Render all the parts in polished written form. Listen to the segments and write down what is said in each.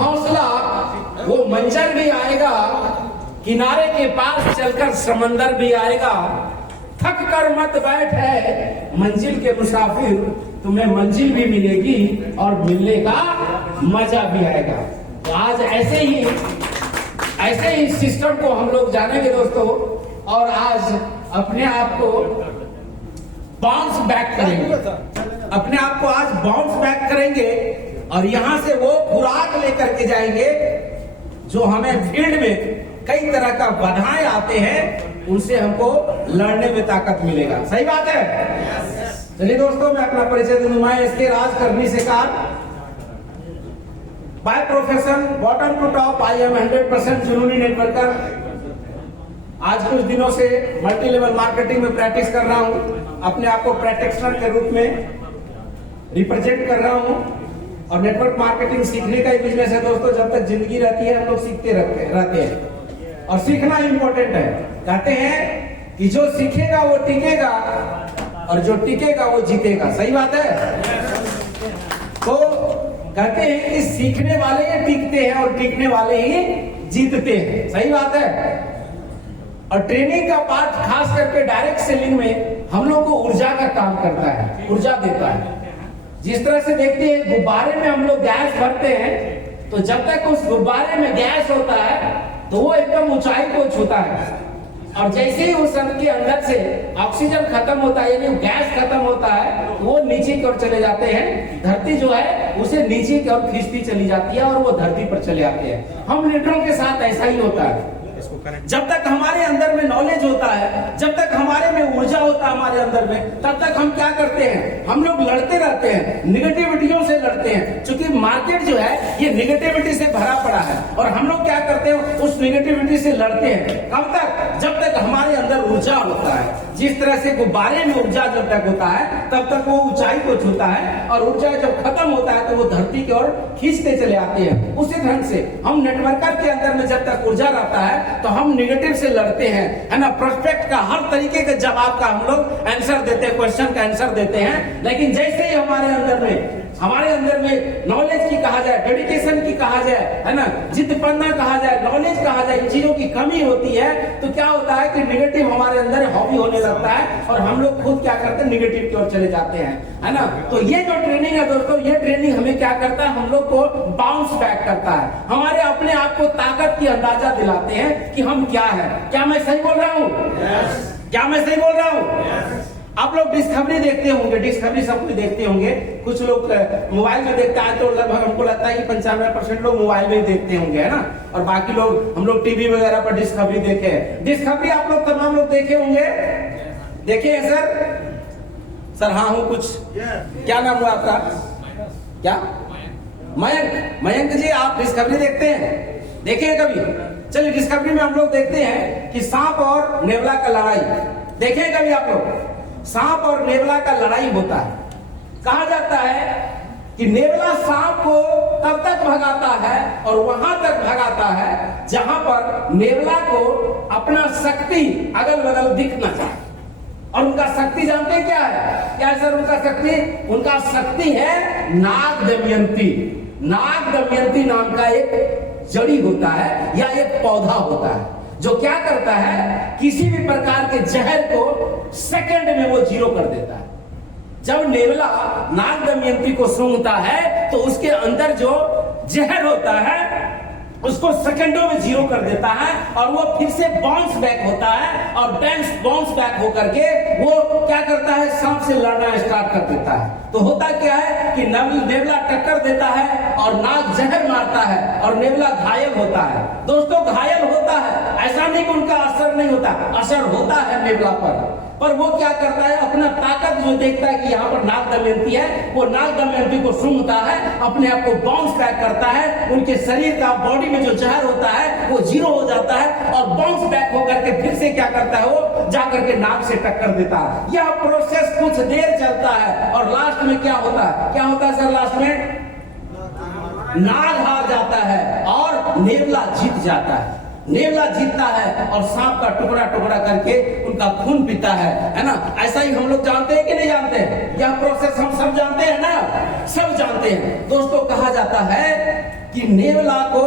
हौसला, वो मंजर भी आएगा, किनारे के पास चलकर समंदर भी आएगा। थक कर मत बैठ है मंजिल के मुसाफिर, तुम्हें मंजिल भी मिलेगी और मिलने का मजा भी आएगा। तो आज ऐसे ही सिस्टम को हम लोग जानेंगे दोस्तों, और आज अपने आप को बाउंस बैक करेंगे, अपने आप को आज बाउंस बैक करेंगे और यहां से वो खुराक लेकर के जाएंगे जो हमें फील्ड में कई तरह का बाधाएं आते हैं, उनसे हमको लड़ने में ताकत मिलेगा। सही बात है। चलिए दोस्तों, मैं अपना परिचय दूं। मैं एसके राज करनी से कार by profession bottom to top I am 100% जुनूनी नेटवर्कर। आज कुछ दिनों से मल्टी लेवल मार्केटिंग में प्रैक्टिस कर रहा हूं, अपने आप को प्रैक्टिशनर के रूप में रिप्रेजेंट कर रहा हूं। और नेटवर्क मार्केटिंग सीखने का ही बिजनेस है दोस्तों। जब तक जिंदगी रहती है हम लोग सीखते रहते हैं और सीखना इंपॉर्टेंट है। कहते हैं कि जो सीखेगा वो टिकेगा और जो टिकेगा वो जीतेगा। सही बात है। तो कहते हैं कि सीखने वाले ही टिकते हैं और टिकने वाले ही जीतते हैं। सही बात है। और ट्रेनिंग का पार्ट खास करके डायरेक्ट सेलिंग में हम लोग को ऊर्जा का काम करता है, ऊर्जा देता है। जिस तरह से देखते हैं गुब्बारे में हम लोग गैस भरते हैं, तो जब तक उस गुब्बारे में गैस होता है तो वो एकदम ऊंचाई को छूता है, और जैसे ही उस के अंदर से ऑक्सीजन खत्म होता है, यानी गैस खत्म होता है, तो वो नीचे की ओर चले जाते हैं। धरती जो है उसे नीचे की ओर खींचती चली जाती है और वो धरती पर चले आते हैं। हम लीडरों के साथ ऐसा ही होता है। जब तक हमारे अंदर में नॉलेज होता है, जब तक हमारे में ऊर्जा होता है हमारे अंदर में, तब तक हम क्या करते हैं, हम लोग लड़ते रहते हैं, निगेटिविटियों से लड़ते हैं। क्योंकि मार्केट जो है ये निगेटिविटी से भरा पड़ा है और हम लोग क्या करते हैं, उस निगेटिविटी से लड़ते हैं। कब तक? जब तक हमारे अंदर ऊर्जा होता है। जिस तरह से गुब्बारे में ऊर्जा जब तक होता है तब तक वो ऊंचाई को छूता है, और ऊर्जा जब खत्म होता है तो वो धरती की ओर खींचते चले आते हैं। उसी ढंग से हम नेटवर्कर के अंदर में जब तक ऊर्जा रहता है तो हम निगेटिव से लड़ते हैं, है ना। प्रोस्पेक्ट का हर तरीके के जवाब का हम लोग आंसर देते हैं, क्वेश्चन का आंसर देते हैं। लेकिन जैसे ही हमारे अंदर में नॉलेज की कहा जाए, डेडिकेशन की कहा जाए, है ना, जिद्दपन्ना कहा जाए, नॉलेज कहा जाए, इन चीजों की कमी होती है, तो क्या होता है कि निगेटिव हमारे अंदर हॉबी होने लगता है और हम लोग खुद क्या करते हैं, निगेटिव की ओर चले जाते हैं, है ना। तो ये जो ट्रेनिंग है दोस्तों, ये ट्रेनिंग हमें क्या करता है, हम लोग को बाउंस बैक करता है, हमारे अपने आप को ताकत की अंदाजा दिलाते हैं कि हम क्या है। क्या मैं सही बोल रहा हूँ? क्या मैं सही बोल रहा हूँ? आप लोग डिस्कवरी देखते होंगे, डिस्कवरी सब कुछ देखते होंगे। कुछ लोग मोबाइल में देखता है, तो लगभग हमको लगता है कि 95% लोग मोबाइल में ही देखते होंगे, है ना। और बाकी लोग, हम लोग टीवी वगैरह पर डिस्कवरी देखे हैं। डिस्कवरी आप लोग तमाम लोग देखे होंगे, देखे हैं सर? हाँ हूँ कुछ। क्या नाम हुआ आपका? क्या? मयंक जी, आप डिस्कवरी देखते हैं? देखे हैं कभी? चलिए, डिस्कवरी में हम लोग देखते हैं कि सांप और नेवला का लड़ाई देखे हैं कभी आप लोग? सांप और नेवला का लड़ाई होता है। कहा जाता है कि नेवला सांप को तब तक भगाता है और वहां तक भगाता है जहां पर नेवला को अपना शक्ति अगल बगल दिख न जाए। और उनका शक्ति जानते हैं क्या है? क्या है सर उनका शक्ति? उनका शक्ति है नाग दमयंती। नाग दमयंती नाम का एक जड़ी होता है या एक पौधा होता है, जो क्या करता है, किसी भी प्रकार के जहर को सेकंड में वो जीरो कर देता है। जब नेवला नाग दमयंती को सूंघता है तो उसके अंदर जो जहर होता है उसको सेकंडों में जीरो कर देता है और वो फिर से बाउंस बैक होता है, और बाउंस बैक होकर के वो क्या करता है, सांप से लड़ना स्टार्ट कर देता है। तो होता क्या है कि नेवला टक्कर देता है और नाग जहर मारता है और नेवला घायल होता है। दोस्तों, घायल होता है, ऐसा नहीं कि उनका असर नहीं होता, असर होता है नेवला पर वो क्या करता है, अपना ताकत जो देखता है कि यहाँ पर नाग दमयंती है, वो नाग दमयंती को सूंघता है, अपने आप को बाउंस बैक करता है, उनके शरीर का, बॉडी में जो जहर होता है वो जीरो हो जाता है और बाउंस बैक होकर के फिर से क्या करता है, वो जाकर के नाग से टक्कर देता है। यह प्रोसेस कुछ देर चलता है और लास्ट में क्या होता है? क्या होता है सर? लास्ट में नाग हार जाता है और नेवला जीत जाता है। नेवला जीतता है और सांप का टुकड़ा टुकड़ा करके उनका खून पीता है ना। ऐसा ही हम लोग जानते हैं कि नहीं जानते हैं? यह प्रोसेस हम सब जानते हैं ना, सब जानते हैं। दोस्तों, कहा जाता है कि नेवला को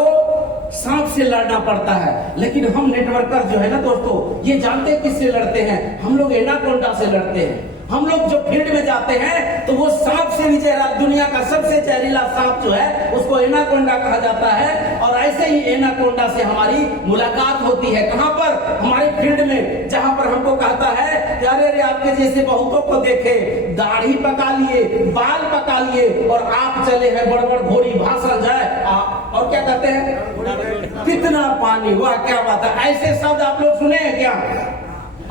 सांप से लड़ना पड़ता है, लेकिन हम नेटवर्कर जो है ना दोस्तों, ये जानते हैं किससे लड़ते हैं? हम लोग एनाकोंडा से लड़ते हैं। हम लोग जो फील्ड में जाते हैं तो वो सांप से भी जहरीला, दुनिया का सबसे जहरीला सांप जो है उसको एनाकोंडा कहा जाता है। और ऐसे ही एनाकोंडा से हमारी मुलाकात होती है। कहां पर? हमारे फील्ड में, जहां पर हमको कहता है कि अरे रे आपके जैसे बहुतों को देखे, दाढ़ी पका लिए, बाल पका लिए और आप चले हैं बड़बड़ घोड़ी भाषण जाए। और क्या कहते हैं? कितना पानी, वाह क्या बात है। ऐसे शब्द आप लोग सुने हैं क्या?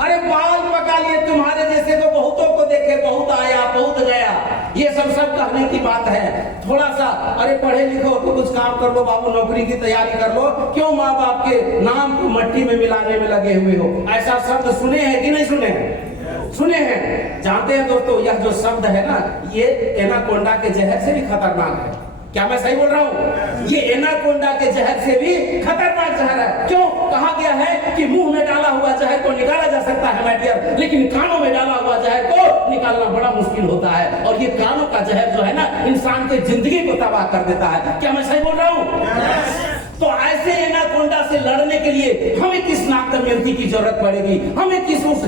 अरे बाल पका लिए, तुम्हारे जैसे को बहुतों को देखे, बहुत आया बहुत गया, ये सब कहने की बात है। थोड़ा सा अरे पढ़े लिखो तो कुछ काम कर लो बाबू, नौकरी की तैयारी कर लो, क्यों माँ बाप के नाम को मट्टी में मिलाने में लगे हुए हो? ऐसा शब्द सुने हैं कि नहीं सुने हैं? सुने हैं। जानते हैं दोस्तों, यह जो शब्द है ना, ये एनाकोंडा के जहर से भी खतरनाक है। क्या मैं सही बोल रहा हूँ? ये एनाकोंडा के जहर से भी खतरनाक जहर है। क्यों? कहा गया है कि मुंह में डाला हुआ जहर को निकाला जा सकता है माय डियर, लेकिन कानों में डाला हुआ जहर को निकालना बड़ा मुश्किल होता है। और ये कानों का जहर जो है ना, इंसान की जिंदगी को तबाह कर देता है। क्या मैं सही बोल रहा हूँ? तो ऐसे एनाकोंडा से लड़ने के लिए हमें किस नाक दमयंती की जरूरत पड़ेगी? हमें किस उस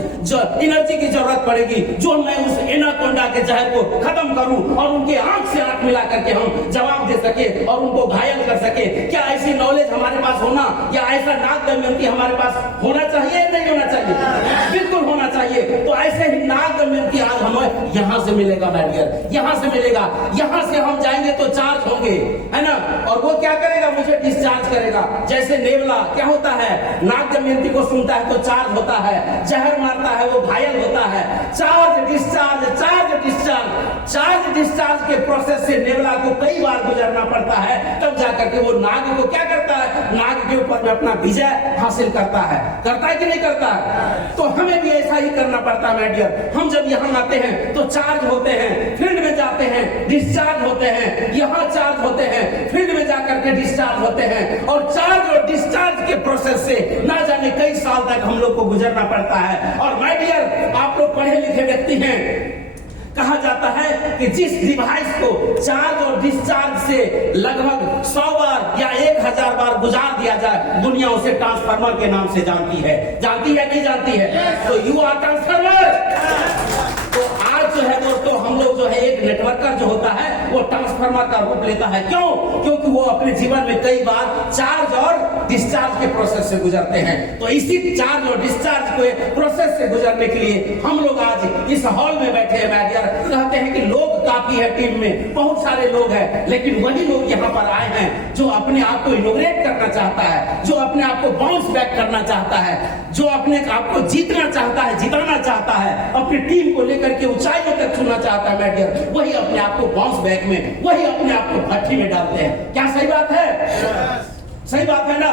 एनर्जी की जरूरत पड़ेगी जो मैं उस एनाकोंडा के जहर को खत्म करूं और उनके आंख से आंख मिला करके हम जवाब दे सके और उनको घायल कर सके? क्या ऐसी नॉलेज हमारे पास होना या ऐसा नाक दमयंती हमारे पास होना चाहिए? नहीं होना चाहिए? बिल्कुल होना चाहिए। तो ऐसे ही नाक दमयंती आज हमें यहाँ से मिलेगा माय डियर, यहाँ से मिलेगा। यहाँ से हम जाएंगे तो चार्ज होंगे, है ना? और वो क्या करेगा? मुझे डिस्चार्ज करेगा। जैसे नेवला क्या होता है? नाग दमयंती को सुनता है तो चार्ज होता है, जहर मारता है वो घायल होता है। Charge discharge, charge discharge, charge discharge के प्रोसेस से नेवला को कई बार गुजरना पड़ता है, तब जाकर के वो नाग को क्या करता है? नाग के ऊपर में अपना विजय हासिल करता है। करता है कि नहीं करता है? तो हमें भी ऐसा ही करना पड़ता है माय डियर। हम जब यहाँ आते हैं तो चार्ज होते हैं, फील्ड में जाते हैं डिस्चार्ज होते हैं, यहाँ चार्ज होते हैं, फील्ड में जाकर के डिस्चार्ज होते हैं। और चार्ज और डिस्चार्ज के प्रोसेस से ना जाने कई साल तक हम लोग को गुजरना पड़ता है। और माय डियर, आप लोग पढ़े लिखे व्यक्ति हैं, कहा जाता है कि जिस डिवाइस को चार्ज और डिस्चार्ज से लगभग 100 बार या 1000 बार गुजार दिया जाए, दुनिया उसे ट्रांसफार्मर के नाम से जानती है। जानती है नहीं जानती है? तो यू आर ट्रांसफार्मर। तो आज जो है दोस्तों, हम लोग जो है एक नेटवर्कर जो होता है वो ट्रांसफार्मर का रूप लेता है। क्यों? क्योंकि वो अपने जीवन में कई बार चार्ज और डिस्चार्ज के प्रोसेस से गुजरते हैं। तो इसी चार्ज और डिस्चार्ज के प्रोसेस से गुजरने के लिए हम लोग आज इस हॉल में बैठे हैं माय डियर। कहते हैं कि लोग काफी है टीम में, बहुत सारे लोग हैं, लेकिन वही लोग यहाँ पर आए हैं जो अपने आप को इनोग्रेट करना चाहता है, जो अपने आप को बाउंस बैक करना चाहता है, जो अपने आप को जीतना चाहता है, जिताना चाहता है, अपनी टीम को लेकर के ऊंचाइयों तक छूना चाहता है माय डियर। वही अपने आप को बाउंस बैक में, वही अपने आप को भट्टी में डालते हैं। क्या सही बात है? सही बात है ना?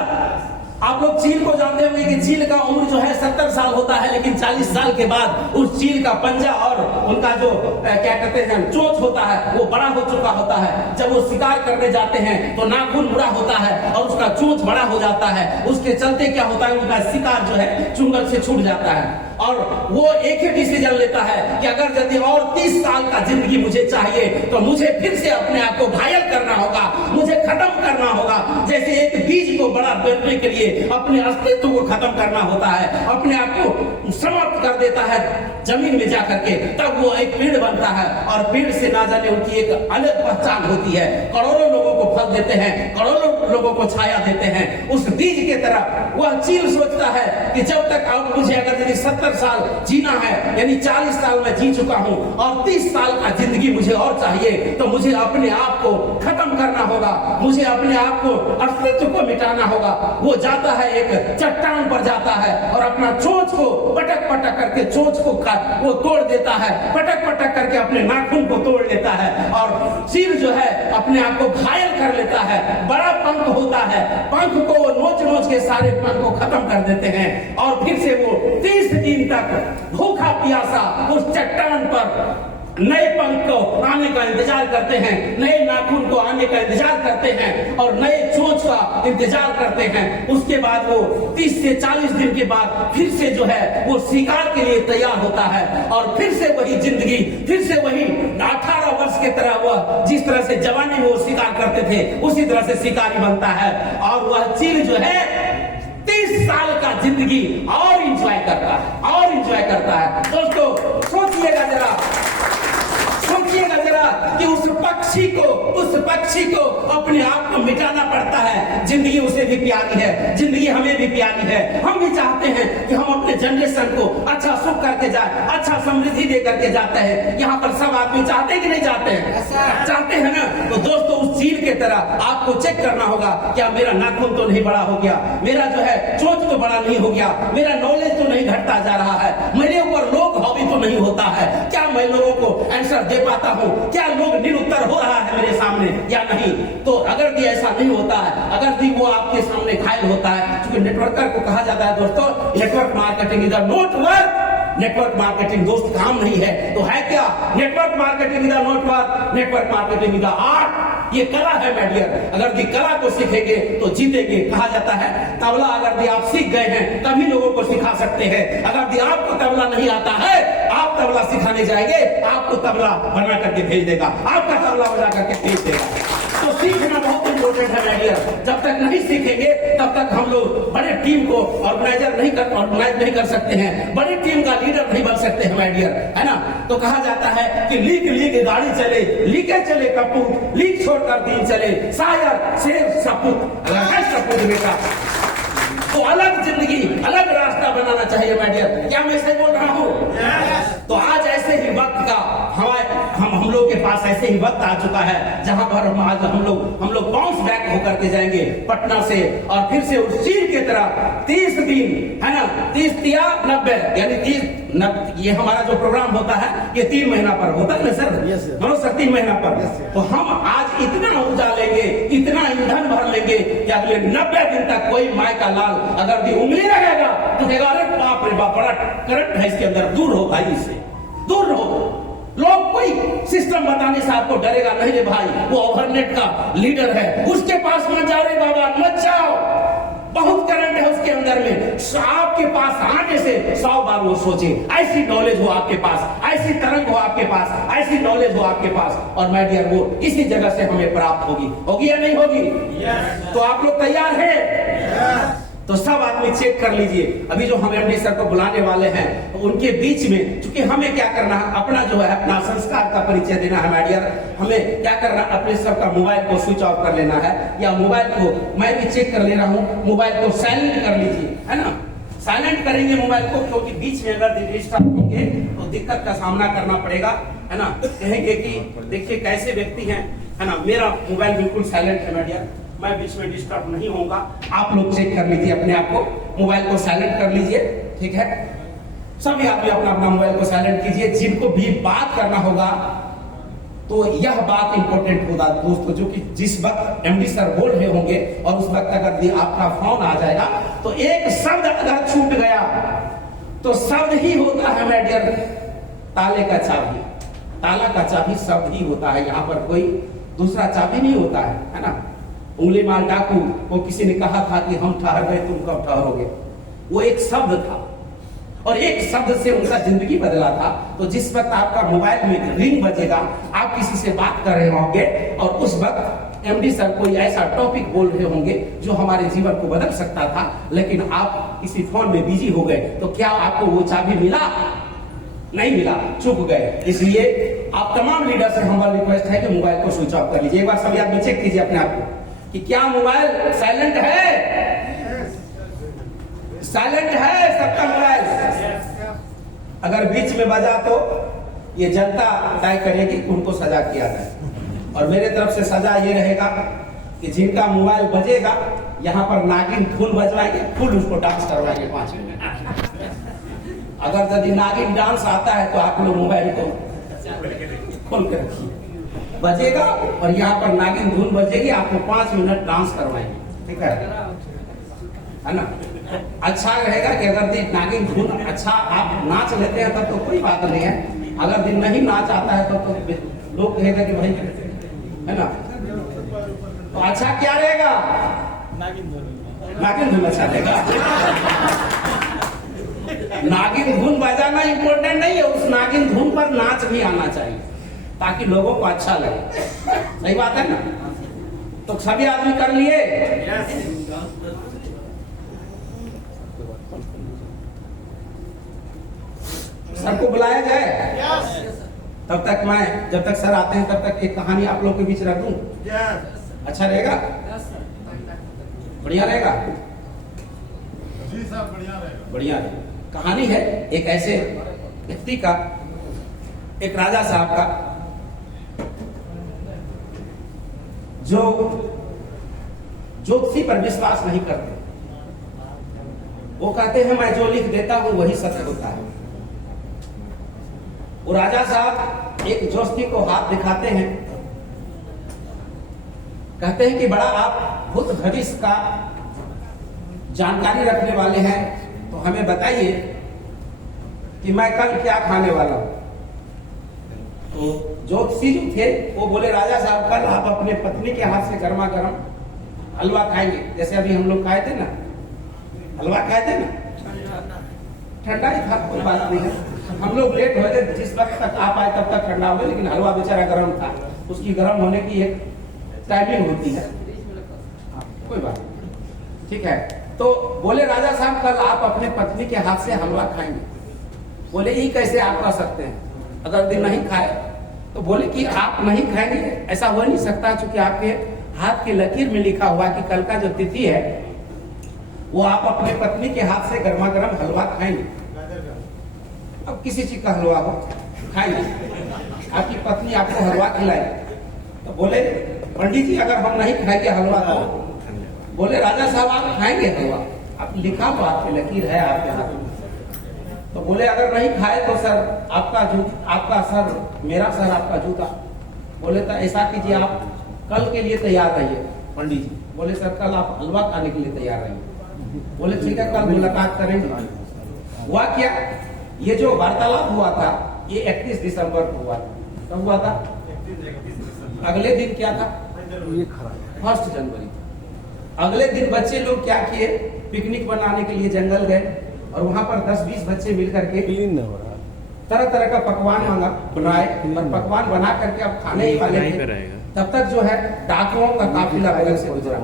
आप लोग चील को जानते होंगे कि चील का उम्र जो है 70 साल होता है, लेकिन 40 साल के बाद उस चील का पंजा और उनका जो क्या कहते हैं चोंच होता है वो बड़ा हो चुका होता है। जब वो शिकार करने जाते हैं तो नाखून बड़ा होता है और उसका चोंच बड़ा हो जाता है। उसके चलते क्या होता है? उनका शिकार जो है चुंगल से छूट जाता है और वो एक ही डिसीजन लेता है कि अगर यदि और 30 साल का जिंदगी मुझे चाहिए तो मुझे फिर से अपने आप को घायल करना होगा, मुझे खत्म करना होगा। जैसे एक बीज को बड़ा करने के लिए अपने अस्तित्व को खत्म करना होता है, अपने आप को समाप्त कर देता है जमीन में जाकर के, तब वो एक पेड़ बनता है और पेड़ से ना जाने उनकी एक अलग पहचान होती है। करोड़ों लोगों को फल देते हैं, करोड़ों लोगों को छाया देते हैं। उस बीज के तरह वह चील सोचता है कि जब तक आप मुझे अगर यदि 70 साल जीना है, यानी 40 साल मैं जी चुका हूं और 30 साल का जिंदगी मुझे और चाहिए, तो मुझे अपने आप को खत्म करना होगा, मुझे अपने आप को अस्तित्व को मिटाना होगा। वो जाता है एक चट्टान पर जाता है और अपना चोंच को पटक पटक करके चोंच को वो तोड़ देता है, पटक पटक करके अपने नाखून को तोड़ लेता है और सिर जो है अपने आप को घायल कर लेता है। बड़ा पंख होता है, पंख को वो नोच नोच के सारे पंख को खत्म कर देते हैं और फिर से वो 30 दिन तक भूखा प्यासा उस चट्टान पर नए पंख को आने का इंतजार करते हैं, नए नाखून को आने का इंतजार करते हैं और नए चोंच का इंतजार करते हैं। उसके बाद वो 30 से 40 दिन के बाद फिर से जो है वो शिकार के लिए तैयार होता है और फिर से वही जिंदगी, फिर से वही 18 वर्ष की तरह वह जिस तरह से जवानी में वो शिकार करते थे उसी तरह से शिकारी बनता है, और वह चील जो है 30 साल का जिंदगी और इंजॉय करता है, और इंजॉय करता है। दोस्तों सोचिएगा जरा कि उस पक्षी को अपने आप को मिटाना पड़ता है। जिंदगी उसे भी प्यारी है, जिंदगी हमें भी प्यारी है। हम भी चाहते हैं कि हम अपने जनरेशन को अच्छा सुख करके जाए, अच्छा समृद्धि दे करके जाते हैं। यहाँ पर सब आदमी चाहते हैं कि नहीं चाहते हैं? चाहते हैं ना। तो दोस्तों उस चील के तरह आपको चेक करना होगा, क्या मेरा नाखून तो नहीं बड़ा हो गया, मेरा जो है चोंच तो बड़ा नहीं हो गया, मेरा नॉलेज तो नहीं घटता जा रहा है, मेरे ऊपर लोग हावी तो नहीं होता है, क्या मैं लोगों को आंसर दे पाता हूँ, क्या लोग निरुत्तर हो रहा है मेरे सामने या नहीं। तो अगर भी ऐसा नहीं होता है, अगर भी वो आपके सामने घायल होता है, क्योंकि नेटवर्कर को कहा जाता है दोस्तों network marketing is not work. Network marketing दोस्त काम नहीं है, तो है क्या? Network marketing is not work, network marketing is art. ये कला है माय डियर। अगर भी कला को सीखेंगे तो जीतेंगे। कहा जाता है तबला अगर भी आप सीख गए हैं तभी लोगों को सिखा सकते हैं। अगर भी आपको तबला नहीं आता है, आप तबला सिखाने जाएंगे, आपको तबला बना करके भेज देगा, आपका तबला बजा करके भेज देगा। तो सीखना बहुत इंपॉर्टेंट है माय डियर। जब तक नहीं सीखेंगे तब तक हम लोग बड़े टीम को ऑर्गेनाइज नहीं कर सकते हैं, बड़ी टीम का लीडर नहीं बन सकते हैं माय डियर, है ना। तो कहा जाता है कि लीक गाड़ी चले, लीके चले कपूत, लीक छोड़कर दिन चले, शायर शेर सपूत। अगर है सपूत बेटा तो अलग जिंदगी, अलग रास्ता बनाना चाहिए माय डियर। क्या मैं सही बोल रहा हूँ? तो आज ऐसे ही वक्त का हम लोग के पास ऐसे ही वक्त आ चुका है जहां पर हम लोग बाउंस बैक होकर के जाएंगे पटना से, और फिर से उस चील की तरह 30 दिन, है ना, 30 या 90 यानी 30 ये हमारा जो प्रोग्राम होता है ये 3 महीना पर होता है ना सर, मनोज 3 महीना पर। तो हम आज इतना ऊर्जा लेंगे, इतना ईंधन भर लेंगे कि अगले 90 दिन तक कोई माय का लाल अगर भी उंगली लगेगा तो कहेगा अरे बाप रे बाप बड़ा करंट है इसके अंदर, दूर हो भाई, इससे दूर रहो। लोग कोई सिस्टम बताने से आपको डरेगा नहीं रे भाई, वो ओवरनेट का लीडर है, उसके पास मत जाओ रे बाबा, मत जाओ, बहुत करंट है उसके अंदर में। आपके पास आने से 100 बार वो सोचे। ऐसी नॉलेज हो आपके पास, ऐसी तरंग हो आपके पास, ऐसी नॉलेज हो आपके पास, और माय डियर वो इसी जगह से हमें प्राप्त होगी या नहीं होगी? तो आप लोग तैयार हैं? तो सब आदमी चेक कर लीजिए। अभी जो हम एमडी सर को बुलाने वाले हैं तो उनके बीच में, क्योंकि हमें क्या करना है, अपना जो है अपना संस्कार का परिचय देना है माय डियर। हमें क्या करना है, अपने सबका मोबाइल को स्विच ऑफ कर लेना है, या मोबाइल को मैं भी चेक कर ले रहा हूँ, मोबाइल को साइलेंट कर लीजिए, है ना। साइलेंट करेंगे मोबाइल को, क्योंकि बीच में अगर डिस्टर्ब होंगे तो दिक्कत का सामना करना पड़ेगा, है ना। कहेंगे कि देखिए कैसे व्यक्ति हैं, है ना। मेरा मोबाइल बिल्कुल साइलेंट है माय डियर, मैं बीच में डिस्टर्ब नहीं होगा। आप लोग चेक कर लीजिए अपने आप को, मोबाइल को साइलेंट कर लीजिए, ठीक है। सभी आदमी अपना अपना मोबाइल को साइलेंट कीजिए। जिनको भी बात करना होगा तो यह बात इंपॉर्टेंट होगा दोस्तों, जो कि जिस वक्त एमडी सर बोल रहे होंगे और उस वक्त अगर भी आपका फोन आ जाएगा तो एक शब्द अगर छूट गया तो शब्द ही होता है माय डियर ताले का चाबी। ताला का चाबी शब्द ही होता है, यहाँ पर कोई दूसरा चाबी नहीं होता है ना। उंगली मार डाकू को किसी ने कहा था कि हम ठहर गए तुम कब ठहरोगे, वो एक शब्द था और एक शब्द से उनका जिंदगी बदला था। तो जिस वक्त आपका मोबाइल में रिंग बजेगा, आप किसी से बात कर रहे होंगे और उस वक्त एमडी सर कोई ऐसा टॉपिक बोल रहे होंगे जो हमारे जीवन को बदल सकता था, लेकिन आप किसी फोन में बिजी हो गए, तो क्या आपको वो चाबी मिला? नहीं मिला, चूक गए। इसलिए आप तमाम लीडर से हमारा रिक्वेस्ट है कि मोबाइल को स्विच ऑफ कर लीजिए। एक बार सभी आदमी चेक कीजिए अपने आप को कि क्या मोबाइल साइलेंट है? साइलेंट है सबका मोबाइल? अगर बीच में बजा तो ये जनता तय करेगी कि उनको सजा किया जाए, और मेरे तरफ से सजा ये रहेगा कि जिनका मोबाइल बजेगा यहाँ पर नागिन धुन बजवाएंगे, फुल उसको डांस करवाएंगे 5 मिनट। अगर यदि नागिन डांस आता है तो आप लोग मोबाइल को खोल कर रखिए, बजेगा और यहाँ पर नागिन धुन बजेगी, आपको 5 मिनट डांस करवाएंगे, ठीक है ना। अच्छा रहेगा कि अगर दिन नागिन धुन अच्छा आप नाच लेते हैं तब तो कोई बात नहीं है, अगर दिन नहीं नाच आता है तब तो लोग कहेगा कि भाई, है ना। तो अच्छा क्या रहेगा? नागिन धुन अच्छा रहेगा। नागिन धुन बजाना इंपॉर्टेंट नहीं है, उस नागिन धुन पर नाच भी आना चाहिए। ताकि लोगों को अच्छा लगे। सही बात है ना? तो सभी आदमी कर लिए। सबको बुलाया जाए। तब तक मैं, जब तक सर आते हैं तब तक एक कहानी आप लोग के बीच रख दूं। अच्छा रहेगा? बढ़िया रहेगा? जी साहब, बढ़िया रहेगा। बढ़िया रहेगा। कहानी है एक ऐसे व्यक्ति का, एक राजा साहब का, जो ज्योतिषी पर विश्वास नहीं करते। वो कहते हैं मैं जो लिख देता हूं वही सत्य होता है। वो राजा साहब एक ज्योतिषी को हाथ दिखाते हैं, कहते हैं कि बड़ा आप भूत भविष्य का जानकारी रखने वाले हैं, तो हमें बताइए कि मैं कल क्या खाने वाला हूं। तो ज्योतिषी जो थे वो बोले राजा साहब कल आप अपने पत्नी के हाथ से गर्मा गर्म हलवा खाएंगे, जैसे अभी हम लोग खाए थे ना, हलवा खाए थे ना, ठंडा ही था, कोई बात नहीं है। हम लोग लेट हुए थे, जिस वक्त तक आप आए तब तक ठंडा हो गया, लेकिन हलवा बेचारा गर्म था, उसकी गर्म होने की एक टाइमिंग होती है। कोई बात नहीं, ठीक है। तो बोले राजा साहब कल आप अपने पत्नी के हाथ से हलवा खाएंगे। बोले ये कैसे आप कर सकते हैं, अगर दिन नहीं खाए? तो बोले कि आप नहीं खाएंगे, ऐसा हो नहीं सकता, क्योंकि आपके हाथ की लकीर में लिखा हुआ कि कल का जो तिथि है वो आप अपने पत्नी के हाथ से गर्मा गर्म हलवा खाएंगे। अब किसी चीज का हलवा हो खाएंगे, आपकी पत्नी आपको हलवा खिलाए। तो बोले पंडित जी अगर हम नहीं खाएंगे हलवा तो? बोले राजा साहब आप खाएंगे हलवा, आप लिखा हुआ आपकी लकीर है आपके हाथ में। तो बोले अगर नहीं खाए तो सर आपका सर मेरा सर आपका जूता। बोले तो ऐसा कीजिए आप कल के लिए तैयार रहिए। पंडित जी बोले सर कल आप हलवा खाने के लिए तैयार रहिए। बोले ठीक है कल मुलाकात करेंगे। हुआ क्या, ये जो वार्तालाप हुआ था ये 31 दिसंबर को हुआ था। कब हुआ था? अगले दिन क्या था? 1 जनवरी। अगले दिन बच्चे लोग क्या किए, पिकनिक बनाने के लिए जंगल गए और वहां पर 10-20 बच्चे मिलकर के तरह तरह का पकवान बनाए और पकवान बना करके अब खाने ही वाले थे। तब तक जो है डाकुओं का काफिला बगल से गुजरा।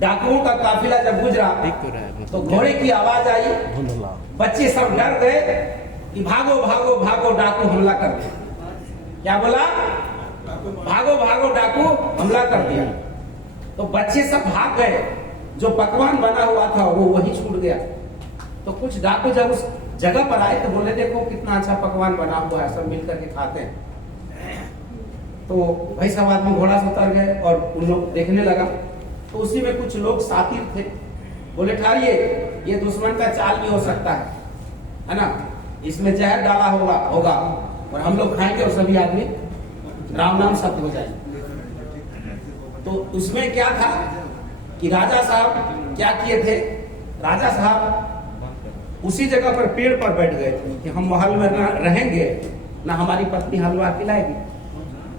डाकुओं का काफिला जब गुजरा तो घोड़े की आवाज आई, बच्चे सब डर गए कि भागो भागो भागो डाकू हमला कर दिया। क्या बोला? भागो भागो डाकू हमला कर दिया। तो बच्चे सब भाग गए, जो पकवान बना हुआ था वो वही छूट गया। तो कुछ डाकू जब उस जगह पर आए तो बोले देखो कितना अच्छा पकवान बना हुआ है, सब मिलकर के खाते हैं। तो भाई सब आदमी घोड़ा से उतर गए और उन लोग देखने लगा। तो उसी में कुछ लोग साथी थे, बोले ठहरिए ये दुश्मन का चाल भी हो सकता है ना, इसमें जहर डाला होगा और हम लोग खाएंगे और सभी आदमी राम नाम सत्य हो जाएंगे। तो उसमें क्या था कि राजा साहब क्या किए थे, राजा साहब उसी जगह पर पेड़ पर बैठ गए थे कि हम महल में रहेंगे ना हमारी पत्नी हलवा खिलाएगी,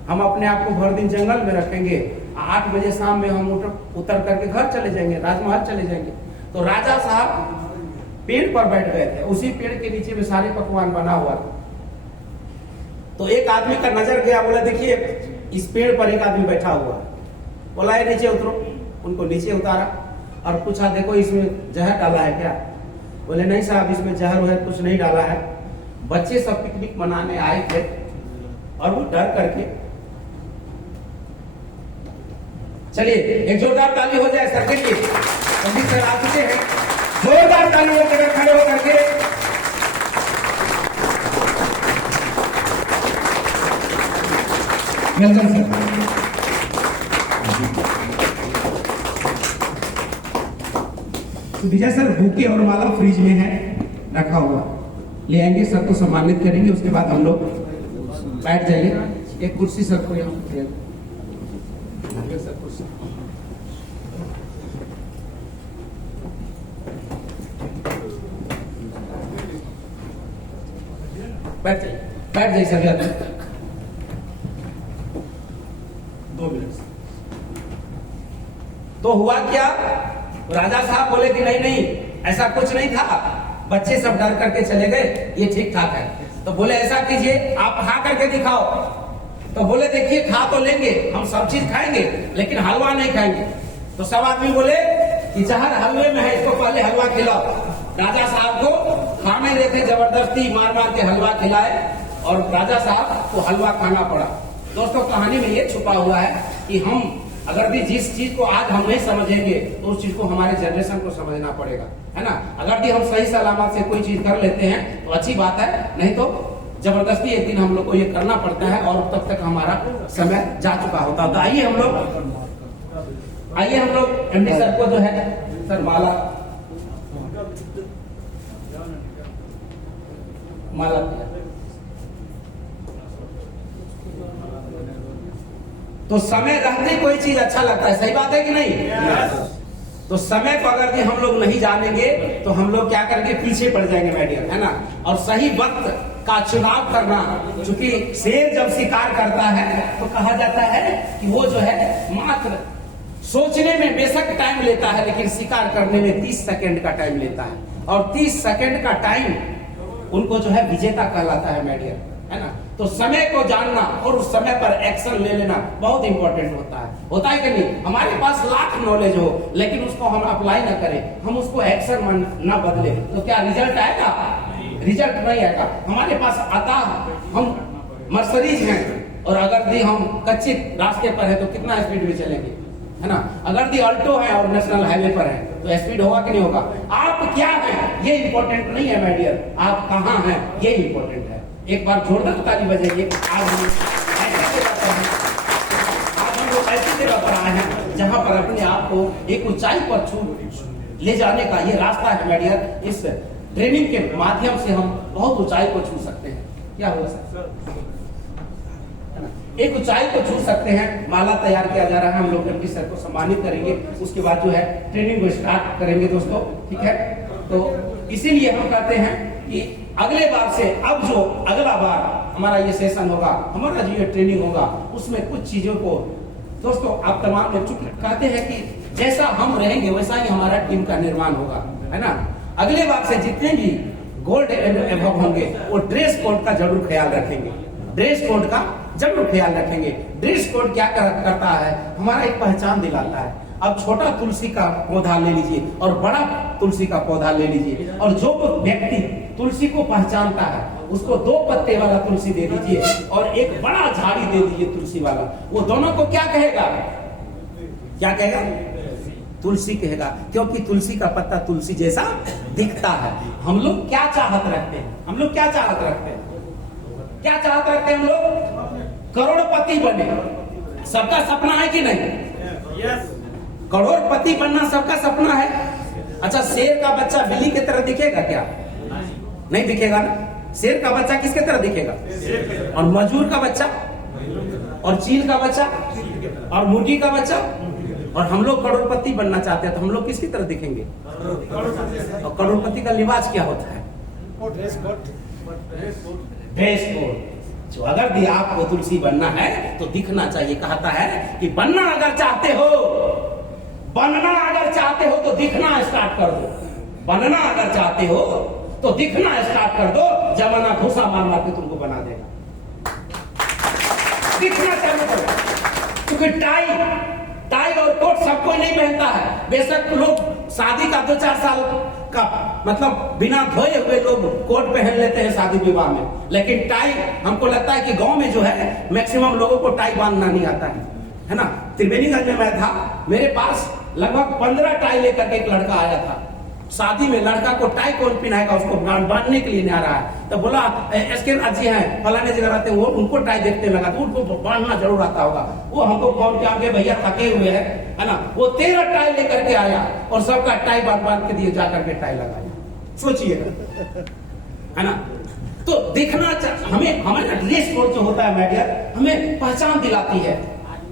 हम अपने आप को भर दिन जंगल में रखेंगे, 8 बजे शाम में हम उतर करके घर चले जाएंगे, राजमहल चले जाएंगे। तो राजा साहब पेड़ पर बैठ गए थे, उसी पेड़ के नीचे में सारे पकवान बना हुआ था। तो एक आदमी का नजर गया, बोला देखिए इस पेड़ पर एक आदमी बैठा हुआ है। बोला ये नीचे उतरो, उनको नीचे उतारा और पूछा देखो इसमें जहर डाला है क्या? बोले नहीं साहब इसमें जहर वहर कुछ नहीं डाला है, बच्चे सब पिकनिक मनाने आए थे और वो डर करके। चलिए एक जोरदार ताली हो जाए सर के लिए। पंडित सर आ चुके हैं, जोरदार ताली हो कर खड़े हो करके। Welcome sir. Vijay sir bouquet और माला फ्रिज में है रखा हुआ, ले आएंगे, सबको सम्मानित करेंगे, उसके बाद हम लोग बैठ जाएंगे। एक कुर्सी सर को यहाँ सर कुर्सी। बैठ जाइए सभी आदमी। 2 मिनट। तो हुआ क्या, राजा साहब बोले कि नहीं ऐसा कुछ नहीं था, बच्चे सब डर करके चले गए, ये ठीक ठाक है। तो बोले ऐसा कीजिए, आप खा करके दिखाओ। तो बोले देखिए खा तो लेंगे, हम सब चीज खाएंगे लेकिन हलवा नहीं खाएंगे। तो सब आदमी बोले कि जहर हलवे में है, इसको पहले हलवा खिलाओ। राजा साहब को खाने देते, जबरदस्ती मार मार के हलवा खिलाए और राजा साहब को हलवा खाना पड़ा। दोस्तों कहानी में ये छुपा हुआ है कि हम अगर भी जिस चीज को आज हम नहीं समझेंगे तो उस चीज को हमारे जनरेशन को समझना पड़ेगा, है ना। अगर भी हम सही सलामत से कोई चीज कर लेते हैं तो अच्छी बात है, नहीं तो जबरदस्ती एक दिन हम लोग को ये करना पड़ता है और तब तक हमारा समय जा चुका होता है। तो आइए हम लोग एमडी सर को जो है सर माला तो समय रहते कोई चीज अच्छा लगता है, सही बात है कि नहीं? तो समय को अगर भी हम लोग नहीं जानेंगे तो हम लोग क्या करेंगे, पीछे पड़ जाएंगे मीडियम, है ना। और सही वक्त का चुनाव करना, क्योंकि शेर जब शिकार करता है तो कहा जाता है कि वो जो है मात्र सोचने में बेशक टाइम लेता है लेकिन शिकार करने में 30 सेकंड का टाइम लेता है, और 30 सेकंड का टाइम उनको जो है विजेता कहलाता है मीडियम, है ना। तो समय को जानना और उस समय पर एक्शन ले लेना बहुत इंपॉर्टेंट होता है कि नहीं। हमारे पास लाख नॉलेज हो लेकिन उसको हम अप्लाई ना करें, हम उसको एक्शन ना बदले तो क्या रिजल्ट आएगा? रिजल्ट नहीं आएगा। हमारे पास आता, हम मर्सरीज हैं और अगर भी हम कच्चे रास्ते पर है तो कितना स्पीड में चलेंगे, है ना। अगर दी अल्टो है और नेशनल हाईवे पर है तो स्पीड होगा कि नहीं होगा? आप क्या हैं ये इंपॉर्टेंट नहीं है माय डियर, आप कहाँ हैं ये इंपॉर्टेंट है। एक बार जोरदार ताली बजाइए। आज हम लोग ऐसी जगह पर आए हैं जहां पर अपने आप को एक ऊंचाई पर छू ले जाने का ये रास्ता है माय डियर। इस ट्रेनिंग के माध्यम से हम बहुत ऊंचाई को छू सकते हैं। क्या हुआ सर? एक ऊंचाई को छू सकते हैं। माला तैयार किया जा रहा है, हम लोग एमडी सर को सम्मानित करेंगे, उसके बाद जो है ट्रेनिंग को स्टार्ट करेंगे दोस्तों, ठीक है। तो इसीलिए हम कहते हैं कि अगले बार से अब जो अगला बार हमारा ये सेशन होगा, हमारा जो ये ट्रेनिंग होगा, उसमें कुछ चीजों को दोस्तों आप तमाम लोग चुप कहते हैं कि जैसा हम रहेंगे वैसा ही हमारा टीम का निर्माण होगा, है ना। अगले बार से जितने भी गोल्ड एवॉर्ड होंगे वो ड्रेस कोड का जरूर ख्याल रखेंगे, ड्रेस कोड का जरूर ख्याल रखेंगे। ड्रेस कोड क्या करता है, हमारा एक पहचान दिलाता है। अब छोटा तुलसी का पौधा ले लीजिए और बड़ा तुलसी का पौधा ले लीजिए, और जो व्यक्ति तुलसी को पहचानता है उसको 2 पत्ते वाला तुलसी दे दीजिए और एक बड़ा झाड़ी दे दीजिए तुलसी वाला। वो दोनों को क्या कहेगा? क्या कहेगा? तुलसी कहेगा, क्योंकि तुलसी का पत्ता तुलसी जैसा दिखता है। हम लोग क्या चाहत रखते हैं? हम लोग क्या चाहत रखते हैं? क्या चाहत रखते हैं हम लोग? करोड़पति बने। सबका सपना है कि नहीं? यस। करोड़पति बनना सबका सपना है। अच्छा, शेर का बच्चा बिल्ली की तरह दिखेगा क्या? नहीं दिखेगा ना। शेर का बच्चा किसके तरह दिखेगा? और मजूर का बच्चा, और चील का बच्चा, और मुर्गी का बच्चा। और हम लोग करोड़पति बनना चाहते हैं तो हम लोग किसकी तरह दिखेंगे? और करोड़पति का लिबास क्या होता है? Dress code. जो अगर भी आपको तुलसी बनना है तो दिखना चाहिए। कहता है कि बनना अगर चाहते हो तो दिखना स्टार्ट कर दो। बनना अगर चाहते हो तो दिखना स्टार्ट कर दो, जमाना घुसा मार मार के तुमको बना देगा। दिखना चालू करो, क्योंकि टाई और कोट सब कोई नहीं पहनता है। बेशक लोग शादी का 2-4 साल का मतलब बिना धोए हुए लोग कोट पहन लेते हैं शादी विवाह में, लेकिन टाई हमको लगता है कि गांव में जो है मैक्सिमम लोगों को टाई बांधना नहीं आता है ना। त्रिवेणीगंज में मैं था, मेरे पास लगभग 15 टाई लेकर के एक लड़का आया था। शादी में लड़का को टाई कौन पहनाएगा, उसको बांधने के लिए नहीं आ रहा है। तो बोला एसके नाथ जी हैं फलाने जगह रहते हैं, वो उनको टाई देखने लगा तो उनको बांधना जरूर आता होगा। वो हमको फोन किया कि भैया थके हुए हैं, है ना। वो 13 टाई लेकर के आया और सबका टाई बांध के दिए, जाकर के टाई लगाया। सोचिए, है ना। तो देखना हमें, हमारा ड्रेस कोड जो होता है माय डियर, हमें पहचान दिलाती है।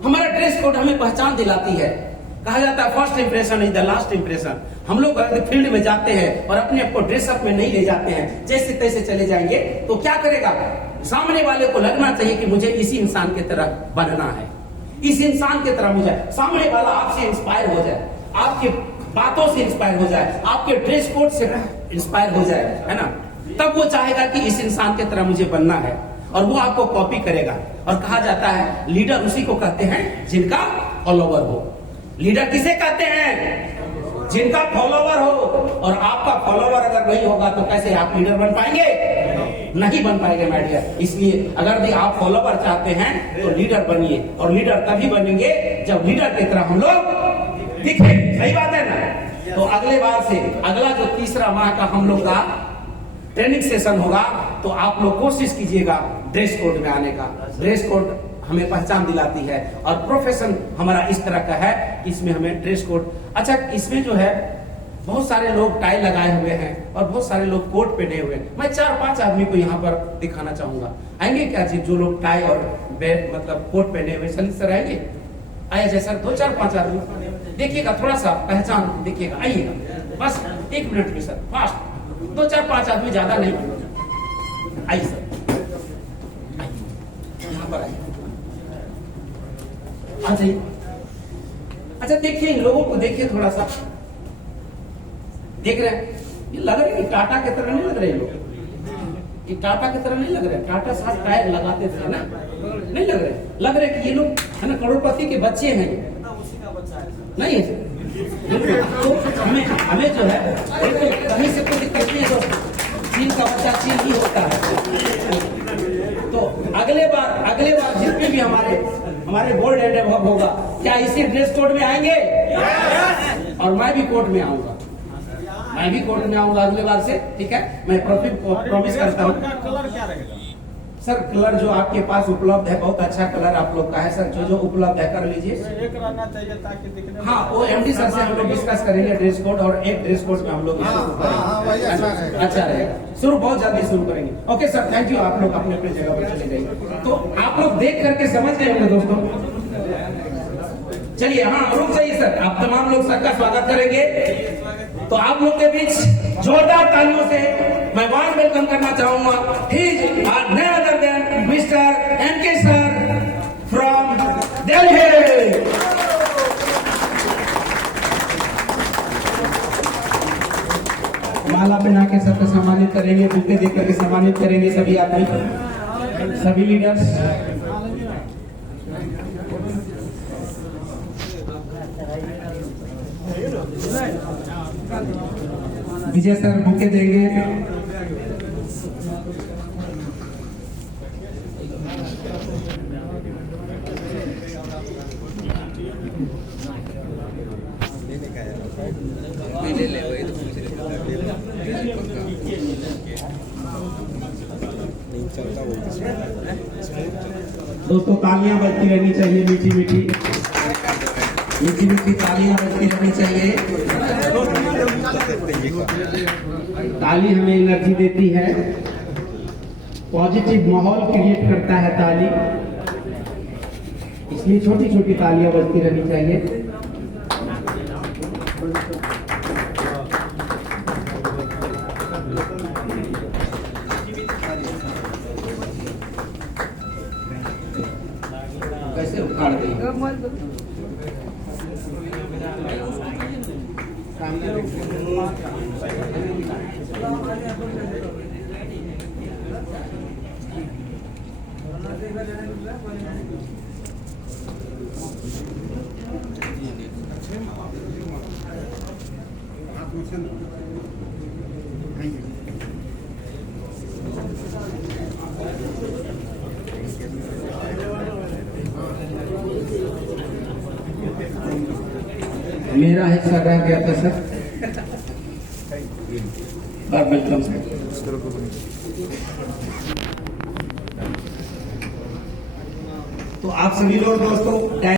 हमारा ड्रेस कोड हमें पहचान दिलाती है। कहा जाता है first impression is the last impression. हम लोग अगर फील्ड में जाते हैं और अपने आप को ड्रेसअप में नहीं ले जाते हैं, जैसे तैसे चले जाएंगे तो क्या करेगा? सामने वाले को लगना चाहिए कि मुझे इसी इंसान की तरह बनना है, इस इंसान की तरह मुझे, सामने वाला आपसे इंस्पायर हो जाए, आपके बातों से इंस्पायर हो जाए, आपके ड्रेस कोड से इंस्पायर हो जाए, है ना। तब वो चाहेगा कि इस इंसान की तरह मुझे बनना है, और वो आपको कॉपी करेगा। और कहा जाता है लीडर उसी को कहते हैं जिनका फॉलोवर हो। लीडर किसे कहते हैं? जिनका फॉलोवर हो। और आपका फॉलोवर अगर नहीं होगा तो कैसे आप लीडर बन पाएंगे? नहीं बन पाएंगे माय डियर। इसलिए अगर भी आप फॉलोवर चाहते हैं तो लीडर बनिए, और लीडर तभी बनेंगे जब लीडर की तरह हम लोग दिखे। सही बात है ना? तो अगले बार से अगला जो तीसरा माह का हम लोग का ट्रेनिंग सेशन होगा, तो आप लोग कोशिश कीजिएगा ड्रेस कोड में आने का। ड्रेस कोड हमें पहचान दिलाती है, और प्रोफेशन हमारा इस तरह का है कि इसमें हमें ड्रेस कोड। अच्छा, इसमें जो है बहुत सारे लोग टाई लगाए हुए हैं और बहुत सारे लोग कोट पहने हुए हैं। मैं 4-5 आदमी को यहाँ पर दिखाना चाहूंगा। आएंगे क्या जी? जो लोग टाई और मतलब कोट पहने हुए सलीम सर आएंगे? आए जैसा 2-4-5 आदमी देखिएगा, थोड़ा सा पहचान देखिएगा, आइएगा बस 1 मिनट में सर, फास्ट 2-4-5 आदमी, ज्यादा नहीं। आइए सर, यहाँ पर आइए, आ जाइए। अच्छा देखिए, इन लोगों को देखिए, थोड़ा सा देख रहे हैं, ये लग रहे हैं टाटा की तरह नहीं लग रहे लोग। ये टाटा की तरह नहीं लग रहे। टाटा साहब टायर लगाते थे ना, नहीं लग रहे। लग रहे कि ये लोग है ना करोड़पति के बच्चे हैं। नहीं है तो हमें जो है कहीं से कोई दिक्कत नहीं है। चीन का बच्चा चीन ही होता है। तो अगले बार जितने भी हमारे बोर्ड एंड एबव होगा, क्या इसी ड्रेस कोड में आएंगे? और मैं भी कोर्ट में आऊंगा, मैं भी कोर्ट में आऊंगा अगले बार से। ठीक है, मैं प्रॉमिस करता हूँ। कलर क्या रहेगा सर? कलर जो आपके पास उपलब्ध है, बहुत अच्छा कलर आप लोग का है सर। जो उपलब्ध है कर लीजिए। एक रहना चाहिए ताकि दिखने। हाँ, वो एमडी सर से हम लोग डिस्कस करेंगे ड्रेस कोड, और एक ड्रेस कोड में हम लोग अच्छा रहेगा। शुरू बहुत जल्दी शुरू करेंगे। Okay sir, thank you. आप लोग अपने अपने जगह पर चले जाइए। तो आप लोग देख करके समझ गए होंगे दोस्तों। चलिए, हाँ रुक जाइए सर, आप तमाम लोग सबका स्वागत करेंगे। तो आप लोग के बीच जोरदार तालियों से मैं वार्म वेलकम करना चाहूंगा। He is none other than mister MK sir from Delhi. माला पहना के सबको सम्मानित करेंगे, बुके देकर के सम्मानित करेंगे सभी आदमी, सभी लीडर्स। विजय सर बुके देंगे। दोस्तों तालियां बजती रहनी चाहिए, मीठी मीठी तालियां बजती रहनी चाहिए। ताली हमें एनर्जी देती है, पॉजिटिव माहौल क्रिएट करता है ताली, इसलिए छोटी छोटी तालियां बजती रहनी चाहिए। कैसे उखाड़ देंगे? मेरा हिस्सा रह गया था सर। Welcome sir. तो आप सभी लोग दोस्तों